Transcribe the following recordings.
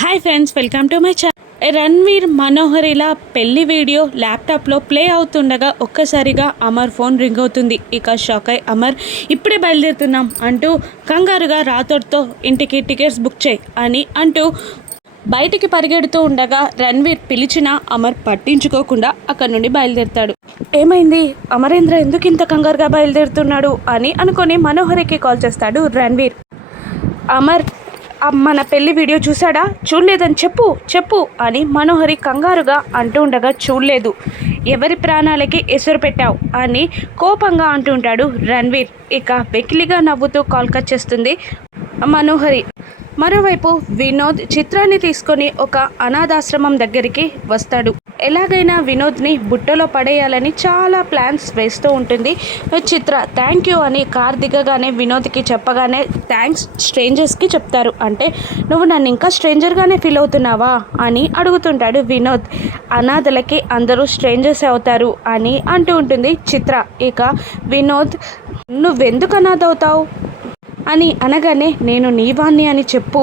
Hi friends, welcome to my channel. Ranveer మనోహరిల పెళ్లి video ల్యాప్టాప్లో ప్లే అవుతుండగా ఒక్కసారిగా అమర్ ఫోన్ రింగ్ అవుతుంది. ఇక షాక్ అయి అమర్ ఇప్పుడే బయలుదేరుతున్నాం అంటూ కంగారుగా రాథోడ్తో ఇంటికి టికెట్స్ బుక్ చేయి అని అంటూ బయటికి పరిగెడుతూ ఉండగా రణ్వీర్ పిలిచినా అమర్ పట్టించుకోకుండా అక్కడి నుండి బయలుదేరుతాడు. ఏమైంది, అమరేంద్ర ఎందుకు ఇంత కంగారుగా బయలుదేరుతున్నాడు అని అనుకొని మనోహరికి కాల్ చేస్తాడు రణ్వీర్. అమర్ మన పెళ్లి వీడియో చూసాడా? చూడలేదని చెప్పు అని మనోహరి కంగారుగా అంటూ ఉండగా చూడలేదు, ఎవరి ప్రాణాలకి ఎసురు పెట్టావు అని కోపంగా అంటుంటాడు రణ్వీర్. ఇక వెకిలిగా నవ్వుతూ కాల్ కట్ చేస్తుంది మనోహరి. మరోవైపు వినోద్ చిత్రాన్ని తీసుకొని ఒక అనాథాశ్రమం దగ్గరికి వస్తాడు. ఎలాగైనా వినోద్ని బుట్టలో పడేయాలని చాలా ప్లాన్స్ వేస్తూ ఉంటుంది చిత్ర. థ్యాంక్ యూ అని కార్ దిగగానే వినోద్కి చెప్పగానే థ్యాంక్స్ స్ట్రేంజర్స్కి చెప్తారు. అంటే నువ్వు నన్ను ఇంకా స్ట్రేంజర్గానే ఫీల్ అవుతున్నావా అని అడుగుతుంటాడు వినోద్. అనాథలకి అందరూ స్ట్రేంజర్స్ అవుతారు అని అంటూ ఉంటుంది చిత్ర. ఇక వినోద్ నువ్వెందుకు అనాథ అవుతావు అని అనగానే నేను నీవాణ్ణి అని చెప్పు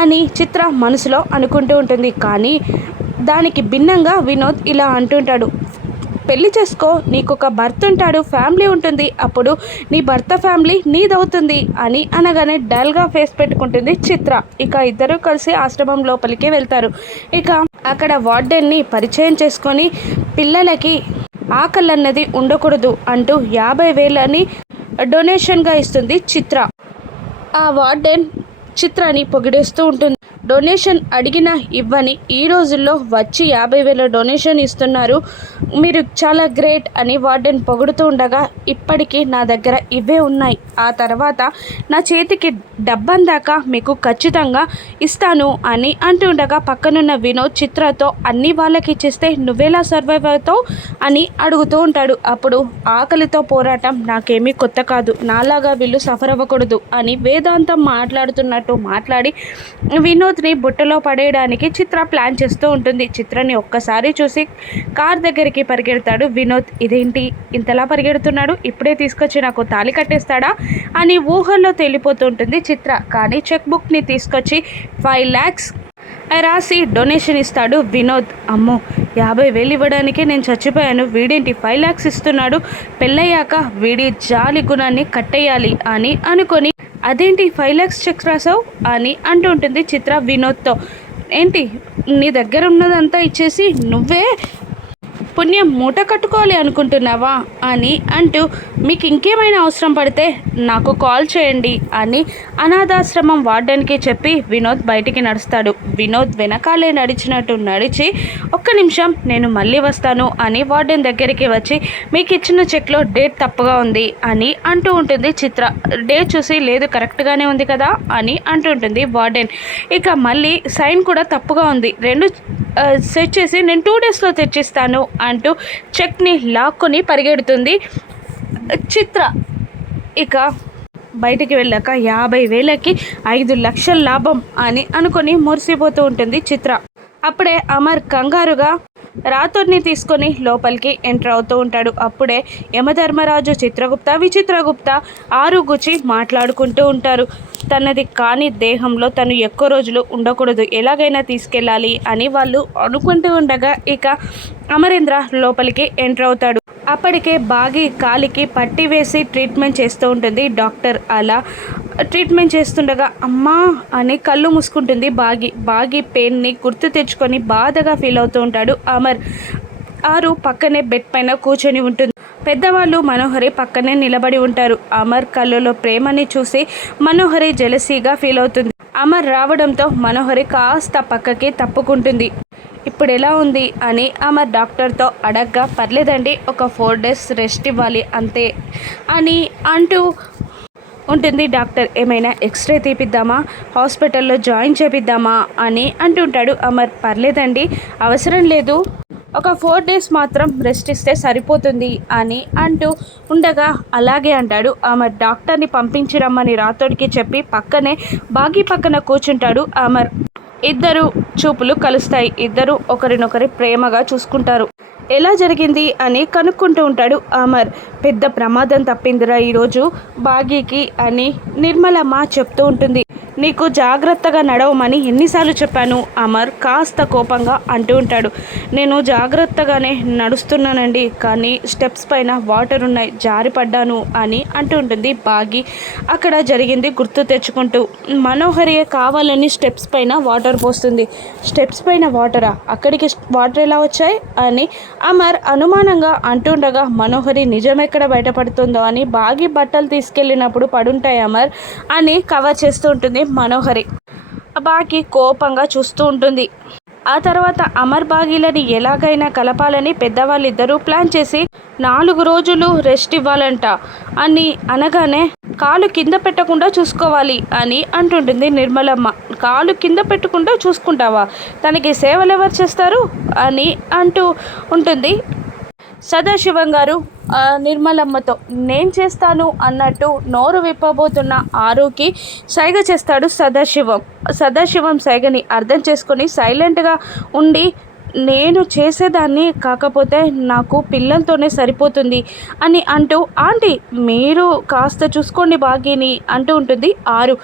అని చిత్ర మనసులో అనుకుంటూ ఉంటుంది. కానీ దానికి భిన్నంగా వినోద్ ఇలా అంటుంటాడు, పెళ్లి చేసుకో, నీకు ఒక భర్త ఉంటాడు, ఫ్యామిలీ ఉంటుంది, అప్పుడు నీ భర్త ఫ్యామిలీ నీదవుతుంది అని అనగానే డల్గా ఫేస్ పెట్టుకుంటుంది చిత్ర. ఇక ఇద్దరు కలిసి ఆశ్రమం లోపలికి వెళ్తారు. ఇక అక్కడ వార్డెన్ని పరిచయం చేసుకొని పిల్లలకి ఆకలన్నది ఉండకూడదు అంటూ 50,000 డొనేషన్గా ఇస్తుంది చిత్ర. ఆ వార్డెన్ చిత్రాన్ని పొగిడేస్తూ ఉంటుంది. డొనేషన్ అడిగినా ఇవ్వని ఈ రోజుల్లో వచ్చి 50,000 డొనేషన్ ఇస్తున్నారు, మీరు చాలా గ్రేట్ అని వార్డెన్ పొగుడుతూ ఉండగా ఇప్పటికీ నా దగ్గర ఇవే ఉన్నాయి, ఆ తర్వాత నా చేతికి డబ్బందాకా మీకు ఖచ్చితంగా ఇస్తాను అని అంటూ ఉండగా పక్కనున్న వినోద్ చిత్రతో అన్ని వాళ్ళకి ఇచ్చేస్తే నువ్వెలా సర్వైవ్ అవుతావు అని అడుగుతూ ఉంటాడు. అప్పుడు ఆకలితో పోరాటం నాకేమీ కొత్త కాదు, నాలాగా వీళ్ళు సఫర్ అవ్వకూడదు అని వేదాంతం మాట్లాడుతున్నట్టు మాట్లాడి వినోద్ని బుట్టలో పడేయడానికి చిత్ర ప్లాన్ చేస్తూ ఉంటుంది. చిత్రని ఒక్కసారి చూసి కార్ దగ్గరికి పరిగెడతాడు వినోద్. ఇదేంటి ఇంతలా పరిగెడుతున్నాడు, ఇప్పుడే తీసుకొచ్చి నాకు తాళి కట్టేస్తాడా అని ఊహల్లో తేలిపోతూ ఉంటుంది చిత్ర. కానీ చెక్ బుక్ని తీసుకొచ్చి 5 lakhs రాసి డొనేషన్ ఇస్తాడు వినోద్. అమ్మో, 50,000 ఇవ్వడానికి నేను చచ్చిపోయాను, వీడేంటి 5 lakhs ఇస్తున్నాడు, పెళ్ళయ్యాక వీడి జాలి గుణాన్ని కట్టేయాలి అని అనుకొని అదేంటి 5 lakhs చెక్ రాసావు అని అంటూ ఉంటుంది చిత్ర వినోద్తో. ఏంటి నీ దగ్గర ఉన్నదంతా ఇచ్చేసి నువ్వే పుణ్యం మూట కట్టుకోవాలి అనుకుంటున్నావా అని అంటూ మీకు ఇంకేమైనా అవసరం పడితే నాకు కాల్ చేయండి అని అనాథాశ్రమం వార్డెన్కి చెప్పి వినోద్ బయటికి నడుస్తాడు. వినోద్ వెనకాలే నడిచినట్టు నడిచి ఒక్క నిమిషం నేను మళ్ళీ వస్తాను అని వార్డెన్ దగ్గరికి వచ్చి మీకు ఇచ్చిన చెక్లో డేట్ తప్పుగా ఉంది అని అంటూ ఉంటుంది చిత్ర. డేట్ చూసి లేదు కరెక్ట్గానే ఉంది కదా అని అంటుంటుంది వార్డెన్. ఇక మళ్ళీ సైన్ కూడా తప్పుగా ఉంది, రెండు సెట్ చేసి నేను 2 daysలో తెచ్చిస్తాను అంటూ చెక్ని లాక్కొని పరిగెడుతుంది చిత్ర. ఇక బయటికి వెళ్ళాక 50,000కి 5 లక్షల లాభం అని అనుకొని మురిసిపోతూ ఉంటుంది చిత్ర. అప్పుడే అమర్ కంగారుగా రాథోడ్ని తీసుకొని లోపలికి ఎంటర్ అవుతూ ఉంటాడు. అప్పుడే యమధర్మరాజు, చిత్రగుప్త, విచిత్రగుప్త ఆరుగుచి మాట్లాడుకుంటూ ఉంటారు. తనది కాని దేహంలో తను ఎక్కువ రోజులు ఉండకూడదు, ఎలాగైనా తీసుకెళ్ళాలి అని వాళ్ళు అనుకుంటూ ఉండగా ఇక అమరేంద్ర లోపలికి ఎంటర్ అవుతాడు. అప్పటికే బాగి కాలికి పట్టి వేసి ట్రీట్మెంట్ చేస్తూ ఉంటుంది డాక్టర్. అలా ట్రీట్మెంట్ చేస్తుండగా అమ్మా అని కళ్ళు మూసుకుంటుంది బాగి పెయిన్ని గుర్తు తెచ్చుకొని బాధగా ఫీల్ అవుతూ ఉంటాడు అమర్. ఆరు పక్కనే బెడ్ పైన కూర్చొని ఉంటుంది. పెద్దవాళ్ళు మనోహరి పక్కనే నిలబడి ఉంటారు. అమర్ కళ్ళలో ప్రేమని చూసి మనోహరి జెలసీగా ఫీల్ అవుతుంది. అమర్ రావడంతో మనోహరి కాస్త పక్కకి తప్పుకుంటుంది. ఇప్పుడు ఎలా ఉంది అని అమర్ డాక్టర్తో అడగ్గా పర్లేదండి, ఒక 4 days రెస్ట్ ఇవ్వాలి అంతే అని అంటూ ఉంటుంది. డాక్టర్ ఏమైనా ఎక్స్రే తీపిద్దామా, హాస్పిటల్లో జాయిన్ చేపిద్దామా అని అంటుంటాడు అమర్. పర్లేదండి, అవసరం లేదు, ఒక 4 days మాత్రం రెస్ట్ ఇస్తే సరిపోతుంది అని అంటూ ఉండగా అలాగే అంటాడు అమర్. డాక్టర్ని పంపించి రమ్మని రాథోడ్కి చెప్పి పక్కనే బాగి పక్కన కూర్చుంటాడు అమర్. ఇద్దరు చూపులు కలుస్తాయి. ఇద్దరు ఒకరినొకరి ప్రేమగా చూసుకుంటారు. ఎలా జరిగింది అని కనుక్కుంటూ ఉంటాడు అమర్. పెద్ద ప్రమాదం తప్పిందిరా ఈరోజు బాగీకి అని నిర్మలమ్మ చెప్తూ ఉంటుంది. నీకు జాగ్రత్తగా నడవమని ఎన్నిసార్లు చెప్పాను అమర్ కాస్త కోపంగా అంటూ ఉంటాడు. నేను జాగ్రత్తగానే నడుస్తున్నానండి, కానీ స్టెప్స్ పైన వాటర్ ఉన్నాయి, జారిపడ్డాను అని అంటూ ఉంటుంది బాగి. అక్కడ జరిగింది గుర్తు తెచ్చుకుంటూ. మనోహరి కావాలని స్టెప్స్ పైన వాటర్ పోస్తుంది. స్టెప్స్ పైన వాటరా, అక్కడికి వాటర్ ఎలా వచ్చాయి అని అమర్ అనుమానంగా అంటుండగా మనోహరి నిజమెక్కడ బయటపడుతుందో అని బాగి బట్టలు తీసుకెళ్ళినప్పుడు పడుంటాయి అమర్ అని కవర్ చేస్తూ ఉంటుంది మనోహరి. బాగి కోపంగా చూస్తూ ఉంటుంది. ఆ తర్వాత అమర్ బాగీలని ఎలాగైనా కలపాలని పెద్దవాళ్ళిద్దరూ ప్లాన్ చేసి 4 రోజులు రెస్ట్ ఇవ్వాలంట అని అనగానే కాలు కింద పెట్టకుండా చూసుకోవాలి అని అంటుంటుంది నిర్మలమ్మ. కాలు కింద పెట్టకుండా చూసుకుంటావా, తనకి సేవలు ఎవరు చేస్తారు అని అంటూ ఉంటుంది సదాశివం గారు నిర్మలమ్మతో. నేను చేస్తాను అన్నట్టు నోరు విప్పబోతున్న ఆరుకి సైగ చేస్తాడు సదాశివం. సదాశివం సైగని అర్థం చేసుకొని సైలెంట్గా ఉండి, నేను చేసేదాన్ని, కాకపోతే నాకు పిల్లలతోనే సరిపోతుంది అని అంటూ, ఆంటీ మీరు కాస్త చూసుకోండి బాగీని అంటూ ఉంటుంది ఆరు.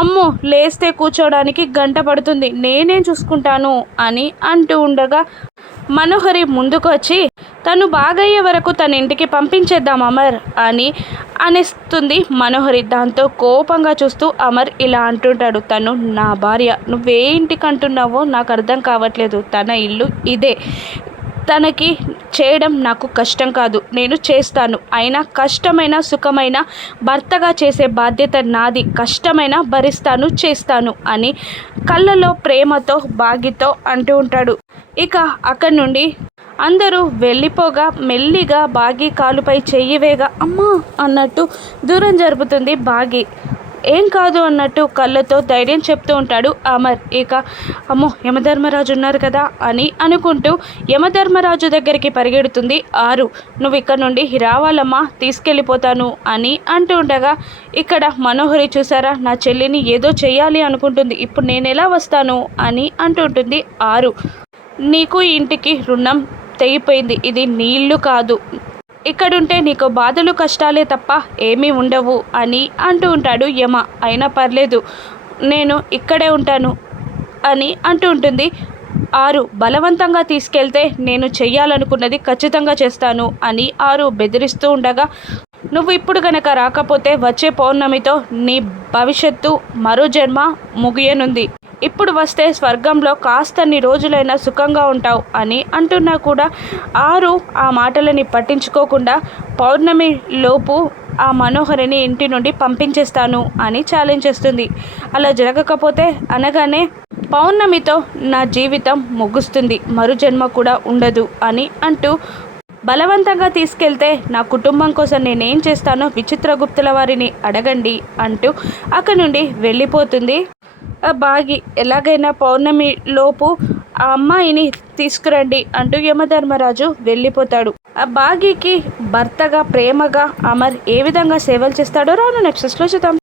అమ్మో లేస్తే కూర్చోడానికి గంట పడుతుంది, నేనేం చూసుకుంటాను అని అంటూ ఉండగా మనోహరి ముందుకు వచ్చి, తను బాగయ్యే వరకు తన ఇంటికి పంపించేద్దాం అమర్ అని అనేస్తుంది మనోహరి. దాంతో కోపంగా చూస్తూ అమర్ ఇలా అంటుంటాడు, తను నా భార్య, నువ్వే ఇంటికి అంటున్నావో నాకు అర్థం కావట్లేదు, తన ఇల్లు ఇదే, తనకి చేయడం నాకు కష్టం కాదు, నేను చేస్తాను, అయినా కష్టమైన సుఖమైన భర్తగా చేసే బాధ్యత నాది, కష్టమైన భరిస్తాను, చేస్తాను అని కళ్ళలో ప్రేమతో బాగితో అంటూ ఉంటాడు. ఇక అక్కడి నుండి అందరూ వెళ్ళిపోగా మెల్లిగా బాగి కాలుపై చెయ్యివేగా అమ్మా అన్నట్టు దూరం జరుపుతుంది బాగి. ఏం కాదు అన్నట్టు కళ్ళతో ధైర్యం చెప్తూ ఉంటాడు అమర్. ఇక అమ్మో యమధర్మరాజు ఉన్నారు కదా అని అనుకుంటూ యమధర్మరాజు దగ్గరికి పరిగెడుతుంది ఆరు. నువ్వు ఇక్కడ నుండి రావాలమ్మా, తీసుకెళ్ళిపోతాను అని అంటూ ఉండగా ఇక్కడ మనోహరి చూసారా, నా చెల్లిని ఏదో చెయ్యాలి అనుకుంటుంది, ఇప్పుడు నేను ఎలా వస్తాను అని అంటూ ఉంటుంది ఆరు. నీకు ఇంటికి రుణం తెగిపోయింది, ఇది నీళ్లు కాదు, ఇక్కడుంటే నీకు బాధలు కష్టాలే తప్ప ఏమీ ఉండవు అని అంటూ ఉంటాడు యమ. అయినా పర్లేదు, నేను ఇక్కడే ఉంటాను అని అంటూ ఉంటుంది ఆరు. బలవంతంగా తీసుకెళ్తే నేను చెయ్యాలనుకున్నది ఖచ్చితంగా చేస్తాను అని ఆరు బెదిరిస్తూ ఉండగా, నువ్వు ఇప్పుడు గనక రాకపోతే వచ్చే పౌర్ణమితో నీ భవిష్యత్తు మరో జన్మ ముగియనుంది, ఇప్పుడు వస్తే స్వర్గంలో కాస్తన్ని రోజులైనా సుఖంగా ఉంటావు అని అంటున్నా కూడా ఆరు ఆ మాటలని పట్టించుకోకుండా పౌర్ణమి లోపు ఆ మనోహరిని ఇంటి నుండి పంపించేస్తాను అని ఛాలెంజ్ చేస్తుంది. అలా జరగకపోతే అనగానే పౌర్ణమితో నా జీవితం ముగుస్తుంది, మరు జన్మ కూడా ఉండదు అని అంటూ, బలవంతంగా తీసుకెళ్తే నా కుటుంబం కోసం నేనేం చేస్తానో విచిత్రగుప్తుల వారిని అడగండి అంటూ అక్కడి నుండి వెళ్ళిపోతుంది బాగి. ఎలాగైనా పౌర్ణమి లోపు ఆ అమ్మాయిని తీసుకురండి అంటూ యమధర్మరాజు వెళ్ళిపోతాడు. ఆ బాగికి భర్తగా ప్రేమగా అమర్ ఏ విధంగా సేవలు చేస్తాడో రాను నెక్స్ట్ చూద్దాం.